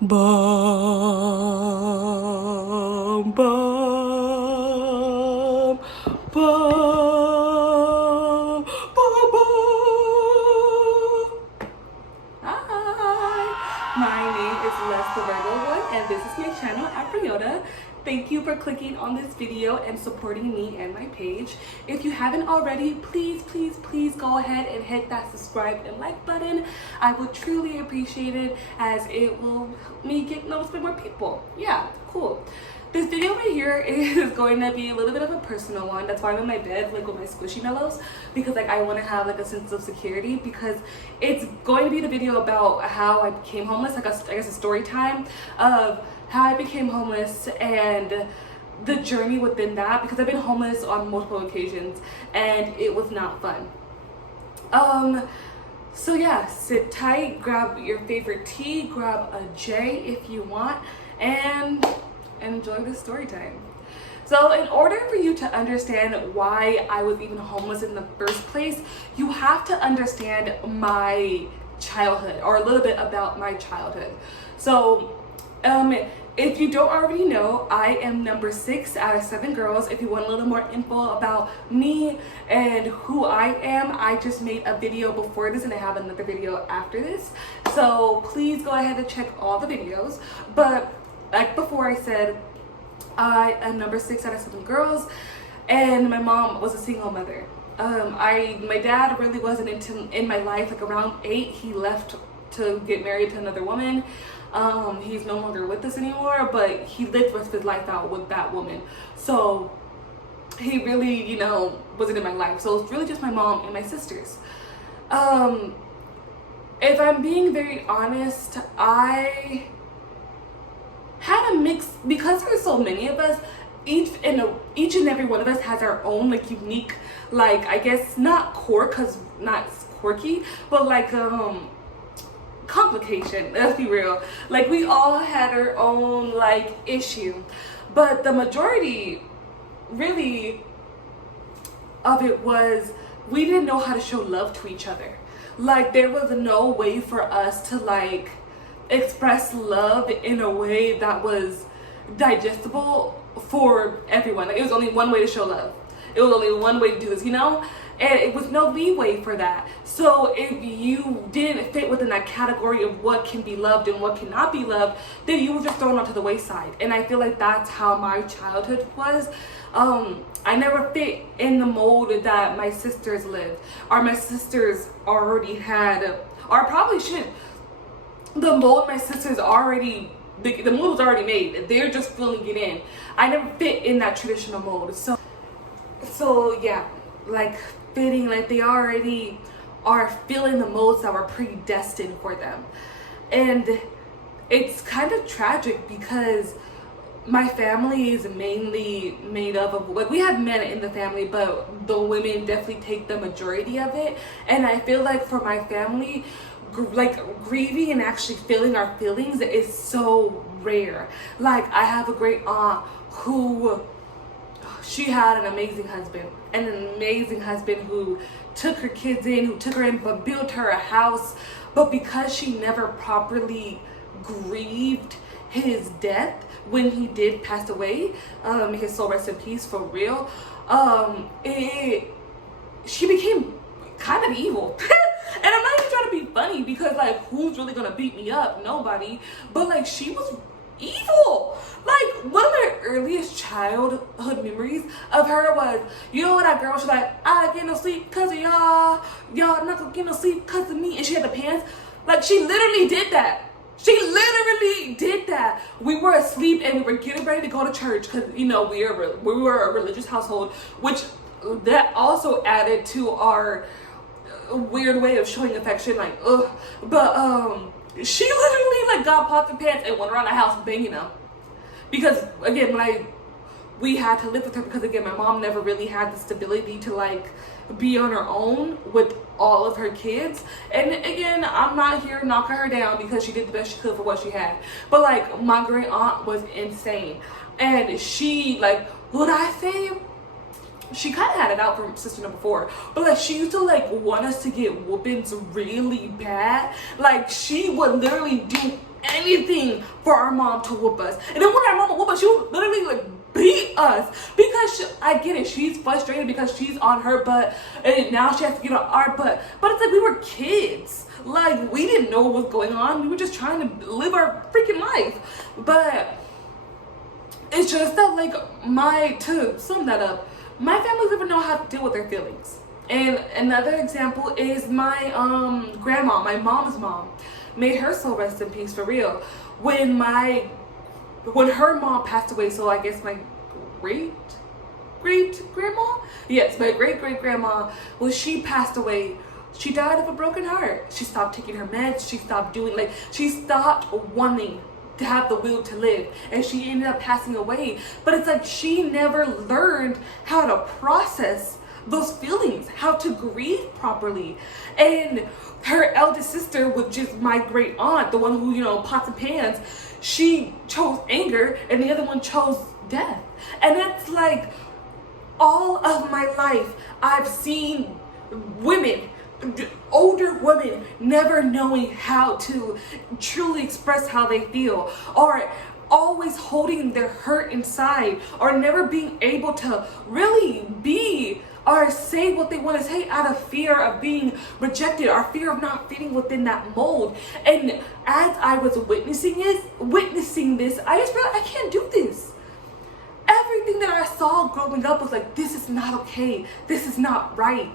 Bum, bum, bum, bum, bum. Hi, my name is Les the Virgo One, and this is my channel, Apriota. Thank you for clicking on this video and supporting me and my page. If you haven't already, please go ahead and hit that subscribe and like button. I would truly appreciate it, as it will help me get noticed by more people. Yeah, cool. This video right here is going to be a little bit of a personal one. That's why I'm in my bed, like with my squishymallows, because like I want to have like a sense of security, because it's going to be the video about how I became homeless, like I guess a story time of how I became homeless and the journey within that, because I've been homeless on multiple occasions and it was not fun. So yeah, sit tight, grab your favorite tea, grab a J if you want, and enjoy this story time. So in order for you to understand why I was even homeless in the first place, you have to understand my childhood, or a little bit about my childhood. So if you don't already know, I am number 6 out of 7 girls. If you want a little more info about me and who I am, I just made a video before this and I have another video after this. So please go ahead and check all the videos. But like before I said, I am number 6 out of 7 girls, and my mom was a single mother. My dad really wasn't in my life. Like around 8, he left to get married to another woman. He's no longer with us anymore, but he lived with his life out with that woman. So he really, wasn't in my life. So it's really just my mom and my sisters. If I'm being very honest, I had a mix, because there's so many of us. Each and every one of us has our own like unique, like I guess not not quirky, but like complication. Let's be real. Like we all had our own like issue, but the majority really of it was we didn't know how to show love to each other. Like there was no way for us to like express love in a way that was digestible for everyone. Like it was only one way to show love. It was only one way to do this, and it was no leeway for that. So if you didn't fit within that category of what can be loved and what cannot be loved, then you were just thrown onto the wayside. And I feel like that's how my childhood was. I never fit in the mold that my sisters lived, or my sisters already had, or probably should. The mold my sisters already, the mold was already made. They're just filling it in. I never fit in that traditional mold. So yeah, like fitting, like they already are filling the molds that were predestined for them. And it's kind of tragic because my family is mainly made up of, like, we have men in the family, but the women definitely take the majority of it. And I feel like for my family, like grieving and actually feeling our feelings is so rare. Like I have a great aunt who, she had an amazing husband who took her kids in, who took her in, but built her a house. But because she never properly grieved his death when he did pass away, his soul rest in peace for real, she became kind of evil. And I'm not even trying to be funny, because like who's really gonna beat me up? Nobody. But like she was evil. Like one of my earliest childhood memories of her was, that girl, she's like, I don't get no sleep because of y'all not gonna get no sleep because of me, and she had the pants. Like she literally did that. We were asleep and we were getting ready to go to church because we were a religious household, which that also added to our weird way of showing affection, like but she literally like got pots and pants and went around the house banging them, because again, we had to live with her, because again my mom never really had the stability to like be on her own with all of her kids. And again, I'm not here knocking her down, because she did the best she could for what she had, but like my great aunt was insane, and she, like, would I say, she kind of had it out for sister number 4, but like she used to want us to get whoopings really bad. Like she would literally do anything for our mom to whoop us. And then when our mom would whoop us, she would literally like beat us because I get it, she's frustrated because she's on her butt and now she has to get on our butt. But it's like we were kids. Like, we didn't know what was going on. We were just trying to live our freaking life. But it's just that, like, to sum that up, my family doesn't know how to deal with their feelings. And another example is my grandma, my mom's mom. May her soul rest in peace, for real. When her mom passed away, so I guess my great grandma? Yes, my great grandma, when she passed away, she died of a broken heart. She stopped taking her meds. She stopped wanting to have the will to live. And she ended up passing away. But it's like she never learned how to process those feelings, how to grieve properly. And her eldest sister, which is my great aunt, the one who, pots and pans, she chose anger and the other one chose death. And it's like, all of my life, I've seen older women never knowing how to truly express how they feel, or always holding their hurt inside, or never being able to really be or say what they want to say out of fear of being rejected or fear of not fitting within that mold. And as I was witnessing this, I just realized I can't do this. Everything that I saw growing up was like, this is not okay. This is not right.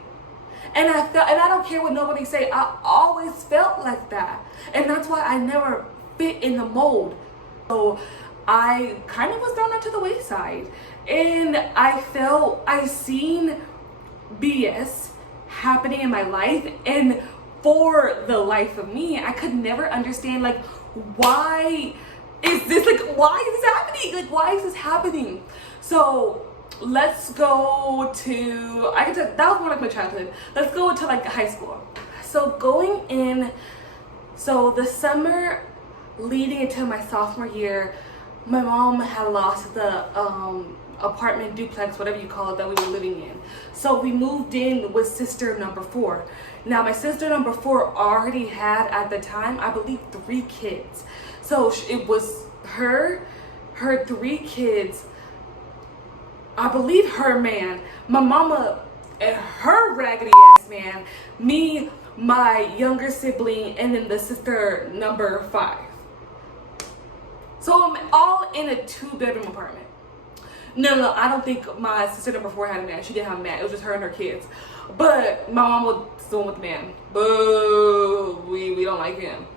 And I don't care what nobody say, I always felt like that. And that's why I never fit in the mold. So I kind of was thrown onto the wayside. And I seen BS happening in my life. And for the life of me, I could never understand, like, why is this happening? Like, why is this happening? So let's go to, that was more like my childhood. Let's go to like high school. So the summer leading into my sophomore year, my mom had lost the apartment, duplex, whatever you call it, that we were living in. So we moved in with sister number 4. Now my sister number 4 already had, at the time, I believe 3 kids. So it was her 3 kids, I believe her man, my mama and her raggedy ass man, me, my younger sibling, and then the sister number 5. So I'm all in a 2-bedroom apartment. No, I don't think my sister number 4 had a man. She didn't have a man. It was just her and her kids. But my mom was still with the man. Boo, we don't like him.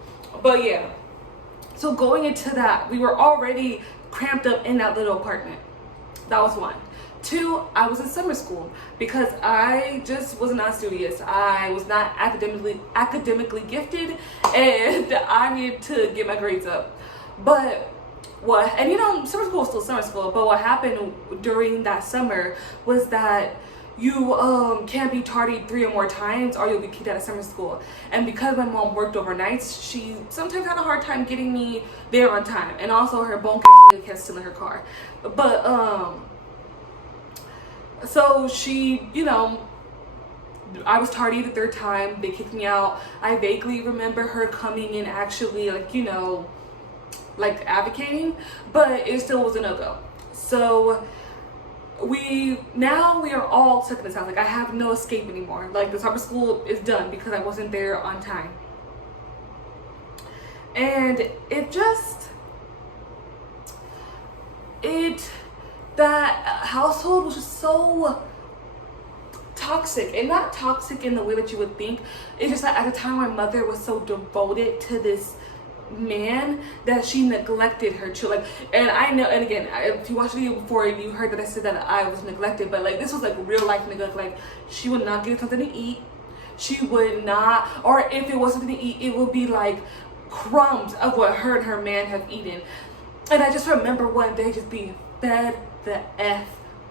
But yeah. So going into that, we were already cramped up in that little apartment. That was 1. 2, I was in summer school because I just was not studious. I was not academically gifted, and I needed to get my grades up. But summer school was still summer school, but what happened during that summer was that you can't be tardy 3 or more times or you'll be kicked out of summer school. And because my mom worked overnights, she sometimes had a hard time getting me there on time. And also her bone kept stealing her car. But so she, I was tardy the 3rd time. They kicked me out. I vaguely remember her coming and actually, advocating, but it still was a no-go. So we are all stuck in this house. Like, I have no escape anymore. Like, the summer school is done because I wasn't there on time. And that household was just so toxic, and not toxic in the way that you would think. It's just that at the time my mother was so devoted to this man that she neglected her children. And I know, and again, if you watched the video before, you heard that I said that I was neglected, but this was real life neglect. She would not get something to eat. She would not, or if it was something to eat, it would be crumbs of what her and her man have eaten. And I just remember one day just being fed the F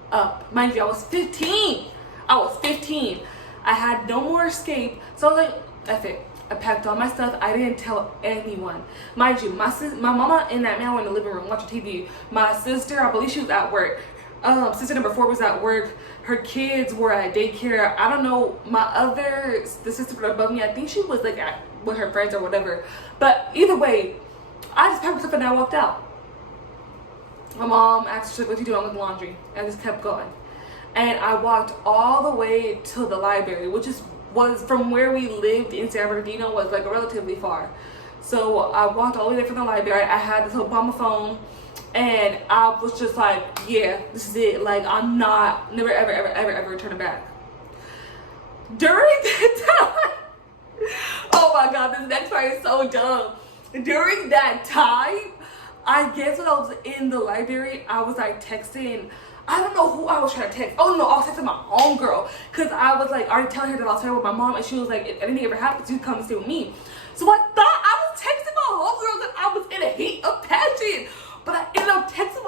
up. Mind you, I was 15. I had no more escape. So I was like, F it. I packed all my stuff. I didn't tell anyone. Mind you, my mama and that man were in the living room watching TV. My sister, I believe she was at work. Sister number 4 was at work. Her kids were at daycare. I don't know. The sister above me, I think she was with her friends or whatever. But either way, I just packed my stuff and I walked out. My mom asked, she's like, what you doing with laundry? I just kept going. And I walked all the way to the library, which was from where we lived in San Bernardino, was like relatively far. So I walked all the way there from the library. I had this Obama phone, and I was just like, yeah, this is it. Like, I'm never, ever returning back. During that time, oh my God, this next part is so dumb. During that time, I guess when I was in the library, I was like texting, I don't know who I was trying to text. Oh no, I was texting my homegirl, because I was like already telling her that I was here with my mom, and she was like, if anything ever happens, you come and stay with me. So I thought I was texting my homegirl because I was in a heat of passion, but I ended up texting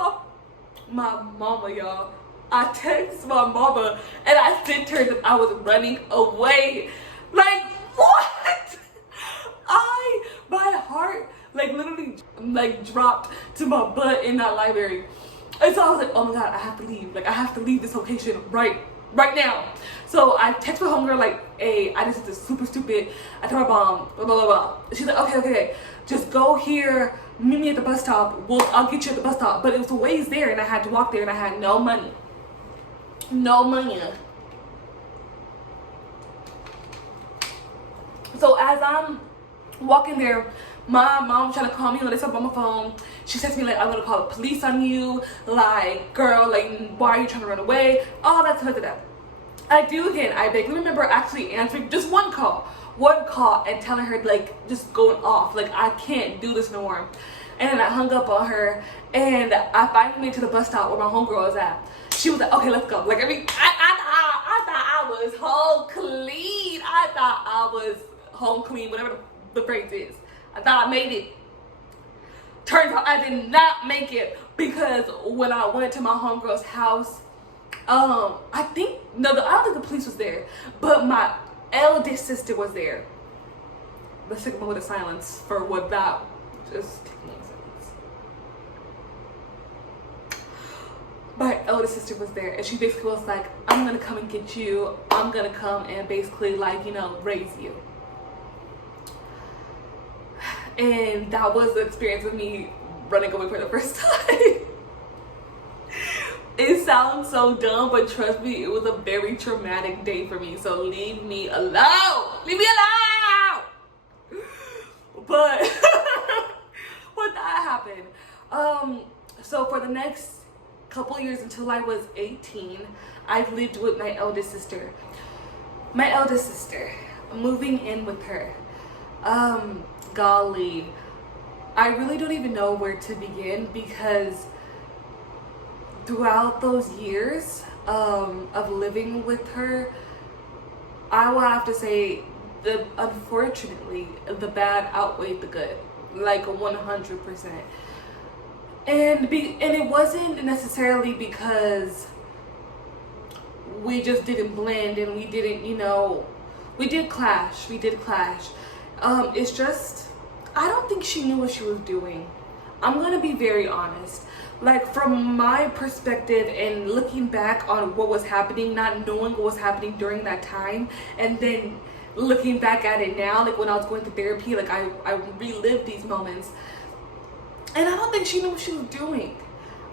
my mama, y'all. I texted my mama and I sent her that I was running away. Like, what? My heart like literally like dropped to my butt in that library. And so I was like, oh my God, I have to leave. Like, I have to leave this location right now. So I text my homegirl like, hey, I just did this super stupid. I told my mom, blah, blah, blah, blah. She's like, okay. Just go here, meet me at the bus stop. I'll get you at the bus stop. But it was a ways there and I had to walk there and I had no money. No money. So as I'm walking there, my mom trying to call me on this up on my phone. She texts me like, I'm gonna call the police on you. Like, girl, like, why are you trying to run away? All that stuff like that. I do again. I vaguely remember actually answering just one call and telling her like just going off. Like, I can't do this no more. And then I hung up on her and I finally made it to the bus stop where my homegirl was at. She was like, okay, let's go. Like, I mean, I thought I was home clean. I thought I was home clean, whatever the phrase is. I thought I made it. Turns out I did not make it, because when I went to my homegirl's house, I don't think the police was there, but my eldest sister was there. Let's take a moment of silence for what that, just take a moment of silence. My eldest sister was there, and she basically was like, I'm gonna come and get you. I'm gonna come and basically like, raise you. And that was the experience of me running away for the first time. It sounds so dumb, but trust me, it was a very traumatic day for me. So leave me alone. Leave me alone. But what that happened. So for the next couple years until I was 18, I've lived with my eldest sister. My eldest sister, moving in with her. Golly, I really don't even know where to begin, because throughout those years of living with her, I will have to say that unfortunately the bad outweighed the good, like 100%. And it wasn't necessarily because we just didn't blend and we didn't, we did clash. It's just, I don't think she knew what she was doing. I'm gonna be very honest. Like, from my perspective and looking back on what was happening, not knowing what was happening during that time, and then looking back at it now, like when I was going through therapy, like I relived these moments. And I don't think she knew what she was doing.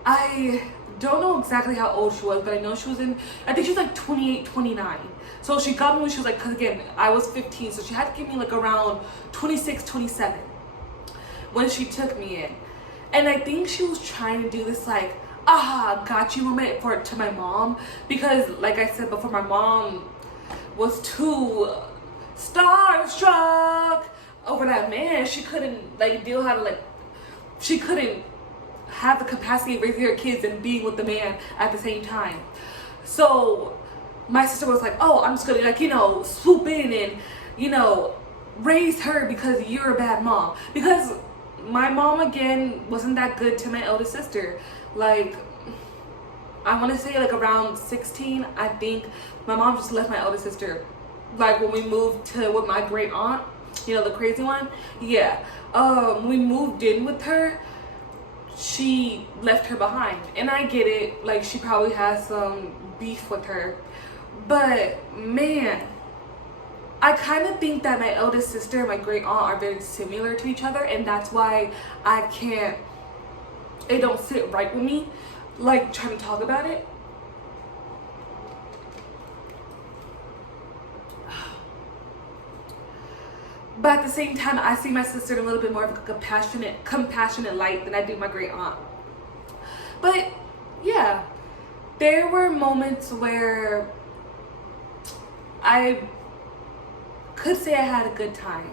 I don't know exactly how old she was, but I know she was I think she was like 28, 29. So she got me when she was like, because again, I was 15, so she had to give me like around 26, 27 when she took me in. And I think she was trying to do this like, got you moment to my mom, because like I said before, my mom was too starstruck over that man. She couldn't like deal how to like, she couldn't have the capacity of raising her kids and being with the man at the same time. So my sister was like, oh, I'm just gonna like, swoop in and, raise her because you're a bad mom. Because my mom, again, wasn't that good to my eldest sister. Like, I want to say like around 16, I think my mom just left my eldest sister. Like when we moved to with my great aunt, the crazy one. Yeah. We moved in with her. She left her behind. And I get it. Like, she probably has some beef with her. But man, I kind of think that my eldest sister and my great aunt are very similar to each other, and that's why it don't sit right with me, like trying to talk about it. But at the same time, I see my sister in a little bit more of a compassionate light than I do my great aunt. But yeah, there were moments where I could say I had a good time.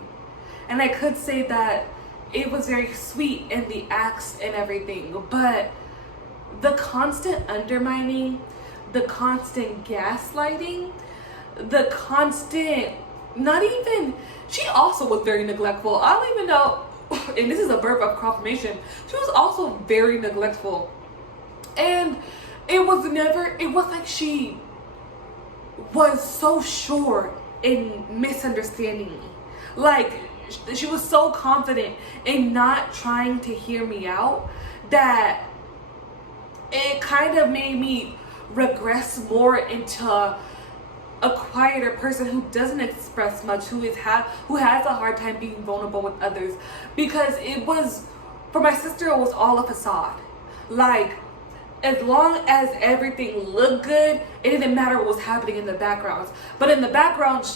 And I could say that it was very sweet in the acts and everything. But the constant undermining, the constant gaslighting, the constant, not even, she also was very neglectful. I don't even know, and this is a verb of confirmation, she was also very neglectful. And it was like she was so sure in misunderstanding me. Like, she was so confident in not trying to hear me out that it kind of made me regress more into a quieter person who doesn't express much, who has a hard time being vulnerable with others. Because it was, for my sister, it was all a facade. Like, as long as everything looked good, it didn't matter what was happening in the background. But in the background,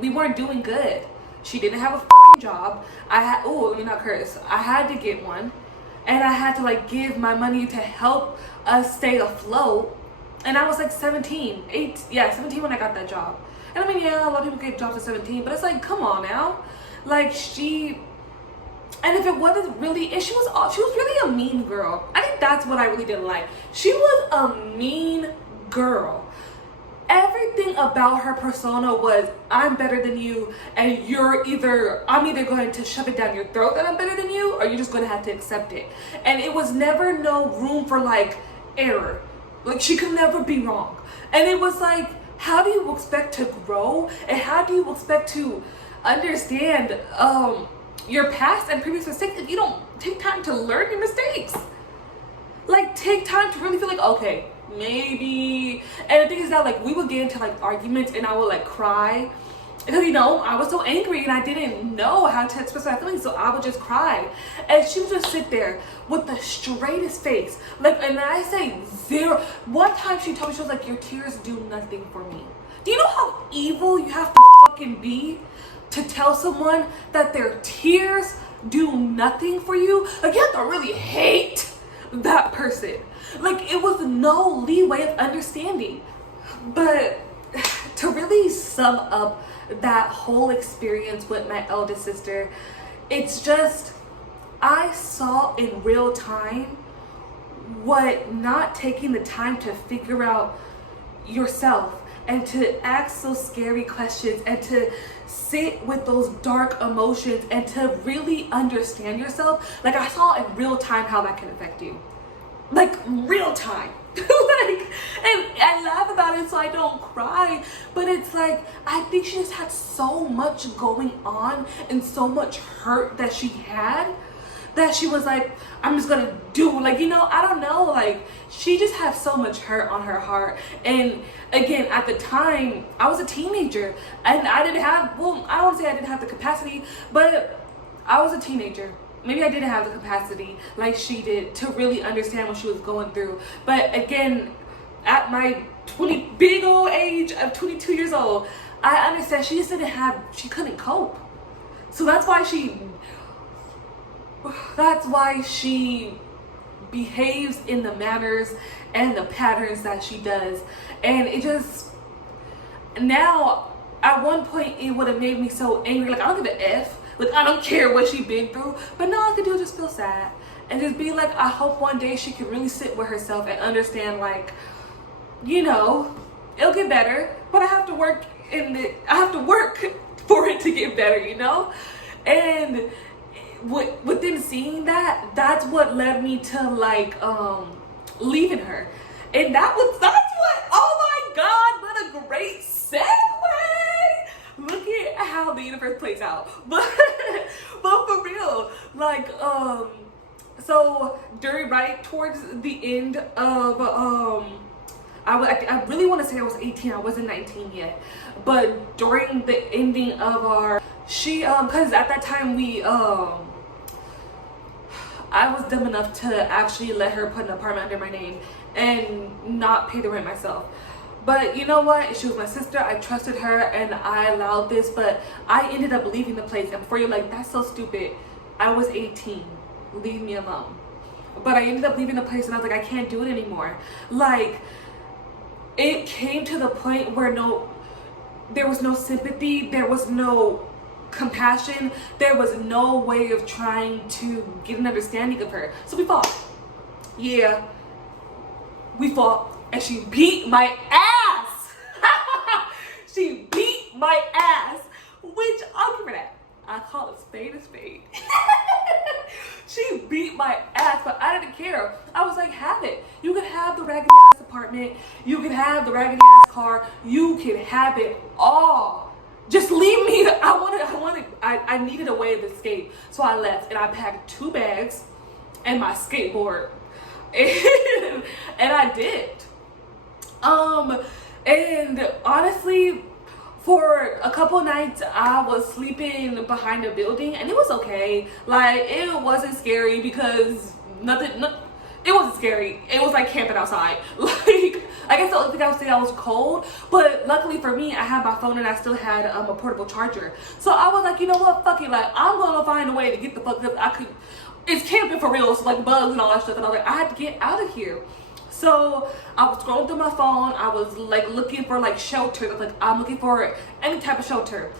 we weren't doing good. She didn't have a fucking job. Let me not curse. I had to get one. And I had to like give my money to help us stay afloat. And I was like 17 when I got that job. And I mean, yeah, a lot of people get jobs at 17, but it's like, come on now. Like, and if it wasn't really, she was really a mean girl. I think that's what I really didn't like. She was a mean girl. Everything about her persona was, I'm better than you, and I'm either going to shove it down your throat that I'm better than you, or you're just going to have to accept it. And it was never no room for like error. Like, she could never be wrong. And it was like, how do you expect to grow? And how do you expect to understand your past and previous mistakes if you don't take time to learn your mistakes? Like, take time to really feel like, okay, maybe. And the thing is that, like, we would get into like arguments and I would like cry. Because, I was so angry and I didn't know how to express my feelings, so I would just cry. And she would just sit there with the straightest face. Like, and I say zero. One time she told me, she was like, your tears do nothing for me. Do you know how evil you have to fucking be to tell someone that their tears do nothing for you? Like, you have to really hate that person. Like, it was no leeway of understanding. But to really sum up that whole experience with my eldest sister, it's just, I saw in real time what not taking the time to figure out yourself and to ask those scary questions and to sit with those dark emotions and to really understand yourself. Like, I saw in real time how that can affect you. Like, real time. And I laugh about it so I don't cry, but it's like, I think she just had so much going on and so much hurt that she had, that she was like, I'm just gonna do, like, I don't know, like, she just had so much hurt on her heart. And again, at the time, I was a teenager, and I don't want to say I didn't have the capacity, but I was a teenager. Maybe I didn't have the capacity like she did to really understand what she was going through. But again, at my big old age of 22 years old, I understand she she couldn't cope. So that's why she behaves in the manners and the patterns that she does. And it just, now, at one point, it would have made me so angry. Like, I don't give a F. Like, I don't care what she's been through. But all I could do is just feel sad. And just be like, I hope one day she can really sit with herself and understand, like, it'll get better. But I have to work for it to get better, And within seeing that, that's what led me to, like, leaving her. And that's what, oh my God, what a great segue. Look at how the universe plays out. But for real, like, so right towards the end of I really want to say I was 18. I wasn't 19 yet. But during the ending of our, because at that time I was dumb enough to actually let her put an apartment under my name and not pay the rent myself. But you know what? She was my sister. I trusted her and I allowed this, but I ended up leaving the place. And before you're like, that's so stupid, I was 18. Leave me alone. But I ended up leaving the place and I was like, I can't do it anymore. Like, it came to the point where there was no sympathy, there was no compassion, there was no way of trying to get an understanding of her. So we fought. Yeah, we fought, and she beat my ass. She beat my ass, which I'll give her that. I call it spade a spade. She beat my ass, but I didn't care. I was like, have it. You can have the raggedy ass apartment. You can have the raggedy ass car. You can have it all. Just leave me. I needed a way of escape. So I left and I packed 2 bags and my skateboard. And I did. And honestly, for a couple nights, I was sleeping behind a building, and it was okay. Like, it wasn't scary because it wasn't scary. It was like camping outside. Like, I guess the only thing I would say, I was cold, but luckily for me, I had my phone and I still had a portable charger. So I was like, you know what, fuck it. Like, I'm gonna find a way to get the fuck up. It's camping for real, so like bugs and all that stuff. And I was like, I had to get out of here. So I was scrolling through my phone. I was like looking for like shelter. Like, I'm looking for any type of shelter.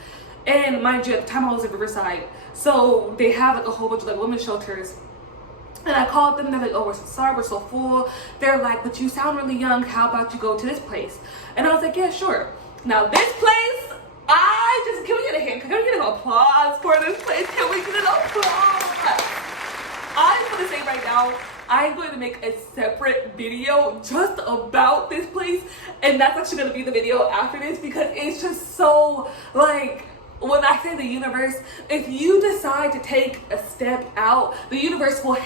And mind you, at the time I was in Riverside, so they have like a whole bunch of like women's shelters. And I called them. They're like, oh, we're so sorry, we're so full. They're like, but you sound really young. How about you go to this place? And I was like, yeah, sure. Now this place, can we get a hand? Can we get an applause for this place? Can we get an applause? I just want to say right now, I'm going to make a separate video just about this place, and that's actually going to be the video after this, because it's just so, like, when I say the universe, if you decide to take a step out, the universe will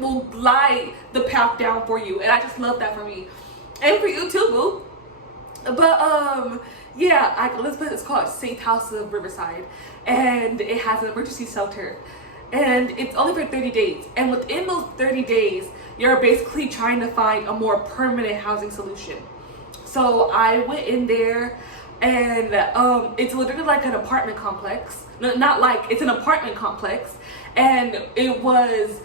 will lie the path down for you, and I just love that for me, and for you too, boo. But yeah, this place is called Safe House of Riverside, and it has an emergency shelter. And it's only for 30 days. And within those 30 days, you're basically trying to find a more permanent housing solution. So I went in there, and it's literally like an apartment complex. Not like, it's an apartment complex. And it was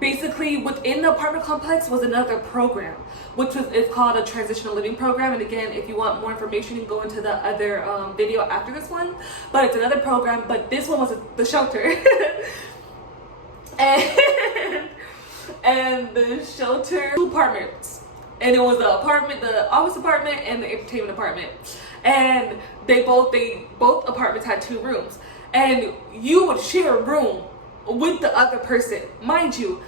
basically within the apartment complex was another program, it's called a transitional living program. And again, if you want more information, you can go into the other video after this one. But it's another program, but this one was the shelter. And the shelter, 2 apartments, and it was the office apartment and the entertainment apartment, and both apartments had 2 rooms, and you would share a room with the other person. Mind you,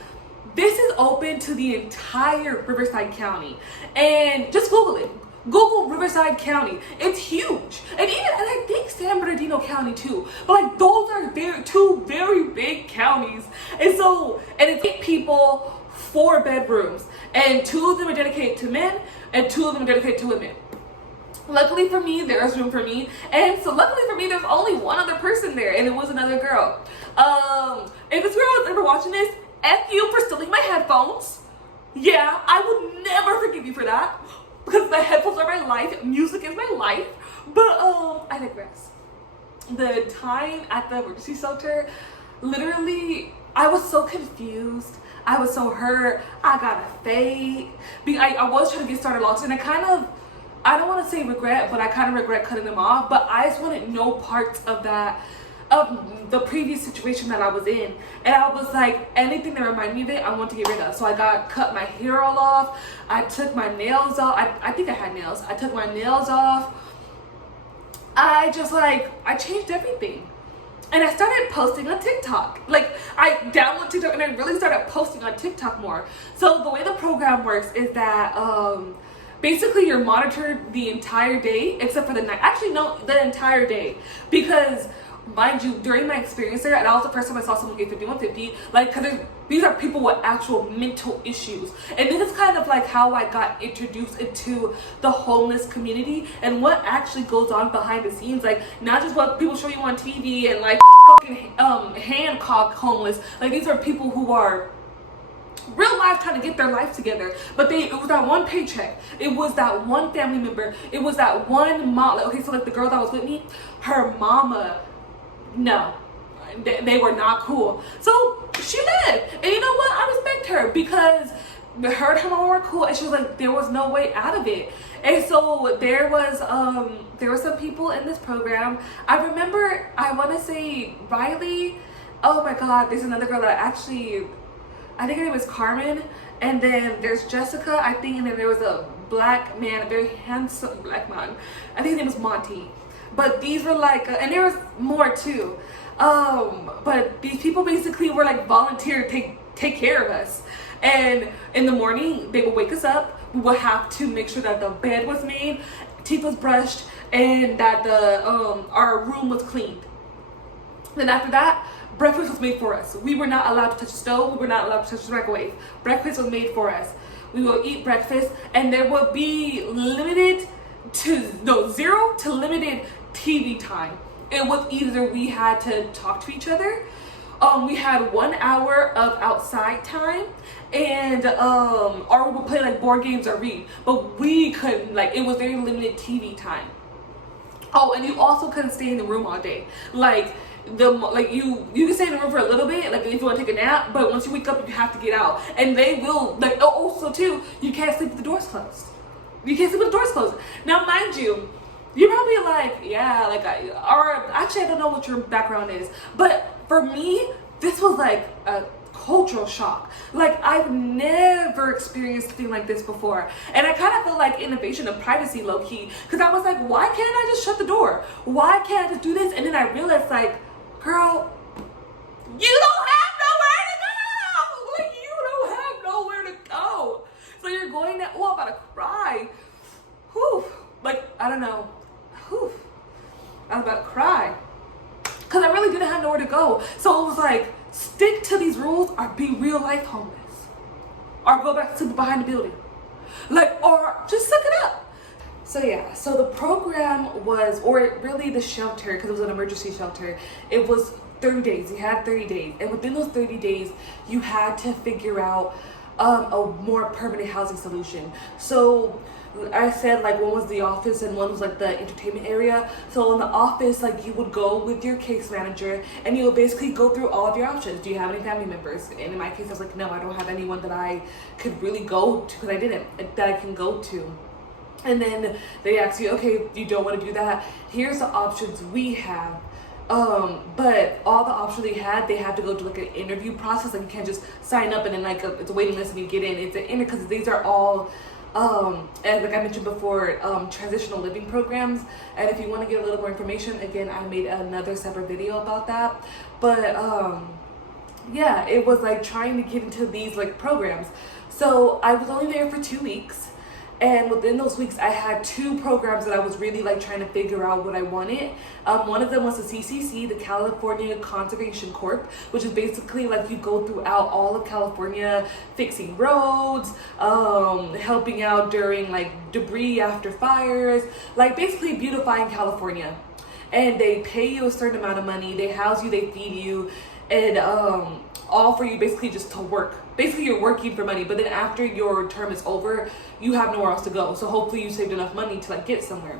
this is open to the entire Riverside County, and just Google it. Google Riverside County. It's huge. And I think San Bernardino County too. But like, those are 2 very big counties. And it's 8 people, 4 bedrooms. And 2 of them are dedicated to men and 2 of them are dedicated to women. Luckily for me, there's room for me. And so luckily for me, there's only one other person there, and it was another girl. If this girl is ever watching this, F you for stealing my headphones. Yeah, I would never forgive you for that. Because the headphones are my life, music is my life. But I digress. The time at the emergency shelter, literally, I was so confused. I was so hurt. I got a fade. I was trying to get started lost, and I don't want to say regret, but I kind of regret cutting them off. But I just wanted no parts of the previous situation that I was in. And I was like, anything that reminded me of it, I want to get rid of. So I cut my hair all off. I took my nails off. I think I had nails. I took my nails off. I changed everything. And I started posting on TikTok. Like, I downloaded TikTok and I really started posting on TikTok more. So the way the program works is that basically you're monitored the entire day except for the night. Actually, no, the entire day. Because mind you, during my experience there, and that was the first time I saw someone get 5150, like, because these are people with actual mental issues. And this is kind of like how I got introduced into the homeless community and what actually goes on behind the scenes. Like, not just what people show you on TV and like fucking Hancock homeless. Like, these are people who are real life trying to get their life together, but it was that one paycheck, it was that one family member, it was that one mom. Like, okay, so like the girl that was with me, her mama, no, they were not cool. So she left, and you know what, I respect her, because her and her mama were cool, and she was like, there was no way out of it. And so there were some people in this program. I remember, I want to say Riley. Oh my god, there's another girl that I think her name was Carmen, and then there's Jessica, I think, and then there was a black man, a very handsome black man. I think his name was Monty. But these were like, and there was more too. But these people basically were like volunteer to take care of us. And in the morning, they would wake us up. We would have to make sure that the bed was made, teeth was brushed, and that our room was cleaned. Then after that, breakfast was made for us. We were not allowed to touch the stove. We were not allowed to touch the microwave. Breakfast was made for us. We will eat breakfast, and there will be zero to limited TV time. It was either we had to talk to each other, we had 1 hour of outside time, and or we would play like board games or read, but we couldn't, like, it was very limited TV time. Oh, and you also couldn't stay in the room all day. Like, you can stay in the room for a little bit, like if you want to take a nap, but once you wake up, you have to get out. And they will, like, also too, you can't sleep with the doors closed. You can't sleep with the doors closed. Now, mind you, you're probably like, yeah, like, or actually, I don't know what your background is, but for me, this was like a cultural shock. Like, I've never experienced a thing like this before, and I kind of feel like invasion of privacy, low-key, because I was like, why can't I just shut the door? Why can't I just do this? And then I realized, like, girl, you don't have nowhere to go. Like, you don't have nowhere to go. So you're going to, oh, I'm about to cry. Whew. Like, I don't know. Whew. I was about to cry, because I really didn't have nowhere to go. So it was like, stick to these rules or be real life homeless, or go back to behind the building, like, or just suck it up. So yeah, so the program was, or really the shelter, because it was an emergency shelter, it was 30 days. You had 30 days, and within those 30 days, you had to figure out a more permanent housing solution. So I said, like, one was the office and one was like the entertainment area. So in the office, like, you would go with your case manager and you would basically go through all of your options. Do you have any family members? And in my case, I was like, no, I don't have anyone that I could really go to, because I didn't, that I can go to. And then they ask you, okay, you don't want to do that, here's the options we have. But all the options they had to go to like an interview process. Like, you can't just sign up and then like it's a waiting list and you get in. It's an interview, because these are all and like I mentioned before, transitional living programs. And if you want to get a little more information, again, I made another separate video about that. But yeah, it was like trying to get into these like programs. So I was only there for 2 weeks. And within those weeks, I had 2 programs that I was really like trying to figure out what I wanted. One of them was the CCC, the California Conservation Corp, which is basically like you go throughout all of California, fixing roads, helping out during like debris after fires, like basically beautifying California. And they pay you a certain amount of money, they house you, they feed you, and all for you basically just to work. Basically, you're working for money, but then after your term is over, you have nowhere else to go. So hopefully you saved enough money to like get somewhere.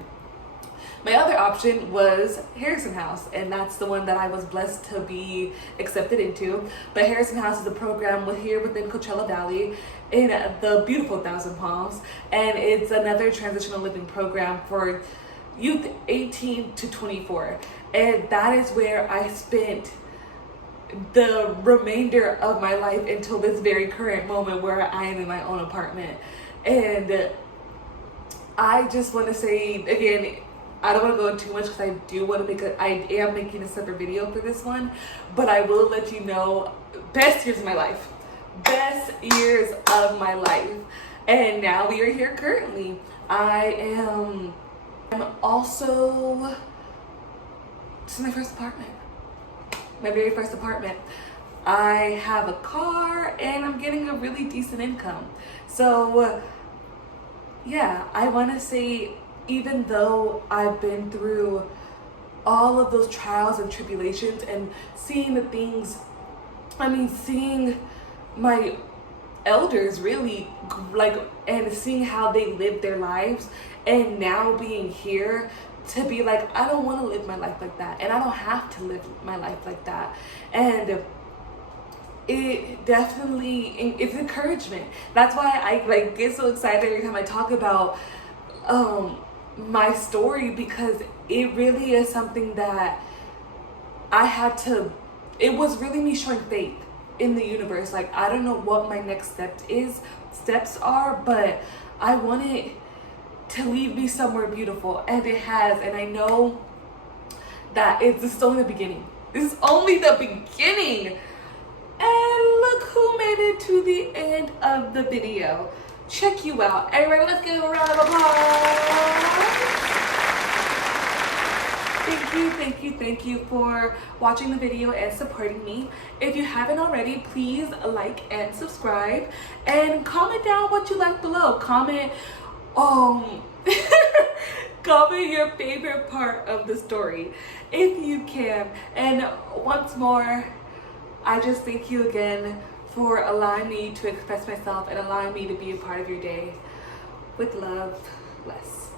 My other option was Harrison House, and that's the one that I was blessed to be accepted into. But Harrison House is a program here within Coachella Valley in the beautiful Thousand Palms, and it's another transitional living program for youth 18 to 24. And that is where I spent the remainder of my life until this very current moment where I am in my own apartment. And I just want to say again, I don't want to go into too much because I do want to I am making a separate video for this one, but I will let you know, best years of my life. Best years of my life. And now we are here currently. I'm also, this is my first apartment. my very first apartment. I have a car and I'm getting a really decent income. So yeah, I want to say, even though I've been through all of those trials and tribulations and seeing the things, seeing my elders really like, and seeing how they lived their lives, and now being here to be like, I don't want to live my life like that, and I don't have to live my life like that. And it definitely, it's encouragement. That's why I like get so excited every time I talk about my story, because it really is something that I had to, it was really me showing faith in the universe. Like, I don't know what my next steps are, but I want it to lead me somewhere beautiful, and it has. And I know that this is only the beginning. This is only the beginning. And look who made it to the end of the video. Check you out. Everybody, let's give a round of applause. Thank you for watching the video and supporting me. If you haven't already, please like and subscribe, and comment down what you like below. Comment comment your favorite part of the story if you can. And once more, I just thank you again for allowing me to express myself and allowing me to be a part of your day. With love, bless.